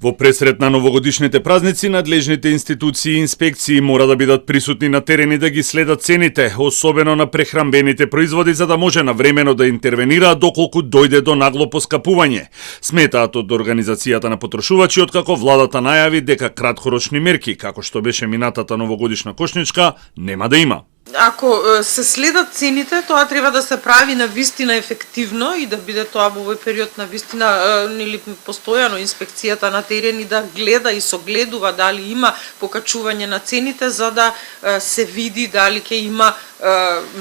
Во пресрет на новогодишните празници, надлежните институции и инспекции мора да бидат присутни на терен и да ги следат цените, особено на прехрамбените производи, за да може навремено да интервенираат доколку дојде до нагло поскапување. Сметаат од Организацијата на потрошувачи, откако владата најави дека краткорочни мерки, како што беше минатата новогодишна кошничка, нема да има. Ако се следат цените, тоа треба да се прави на вистина ефективно и да биде тоа во овој период на вистина или постојано инспекцијата на терен и да гледа и согледува дали има покачување на цените, за да се види дали ќе има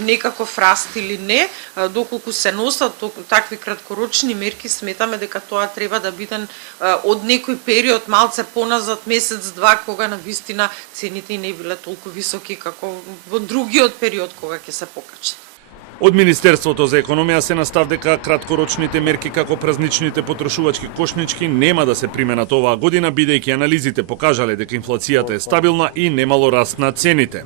некаков раст или не. Доколку се носат такви краткорочни мерки, сметаме дека тоа треба да биде од некој период малце поназад, месец-два, кога на вистина цените не биле толку високи како во другиот период кога ќе се покачат. Од Министерството за економија се настав дека краткорочните мерки како празничните потрошувачки кошнички нема да се применат оваа година, бидејќи анализите покажале дека инфлацијата е стабилна и немало раст на цените.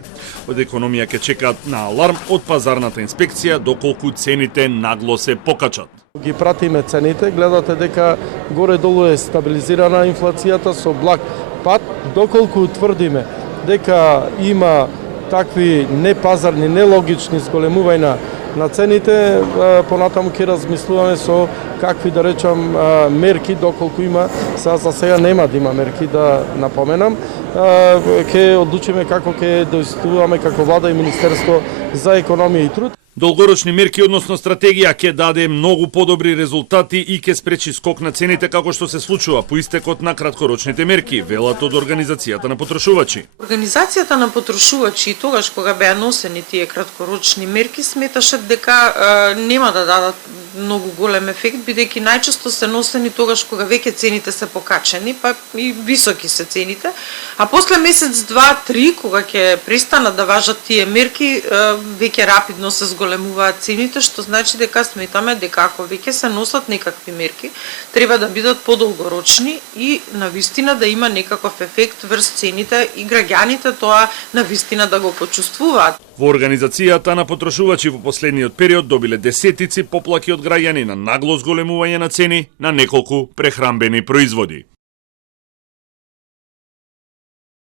Од економија ќе чекаат на аларм од пазарната инспекција доколку цените нагло се покачат. Ги пратиме цените, гледате дека горе-долу е стабилизирана инфлацијата со благ пат, доколку утврдиме дека има такви непазарни, нелогични зголемувања на цените, понатаму ќе размислуваме со какви, да речам, мерки, доколку има, за сега нема да има мерки, да напоменам, ќе одлучиме како ќе действуваме како влада и Министерство за економија и труд. Долгорочни мерки, односно стратегија, ќе даде многу подобри резултати и ќе спречи скок на цените како што се случува по истекот на краткорочните мерки, велат од Организацијата на потрошувачи. Организацијата на потрошувачи, тогаш кога беа носени тие краткорочни мерки, сметаше дека нема да дадат многу голем ефект, бидејќи најчесто се носени тогаш кога веќе цените се покачени, па и високи се цените, а после месец, два, три, кога ќе престанат да важат тие мерки, веќе рапидно се зголемуваат цените, што значи дека сметаме дека ако веќе се носат некакви мерки, треба да бидат подолгорочни и навистина да има некаков ефект врз цените и граѓаните тоа навистина да го почувствуваат. Во Организацијата на потрошувачи во последниот период добиле десетици поплаки од граѓани на нагло зголемување на цени на неколку прехрамбени производи.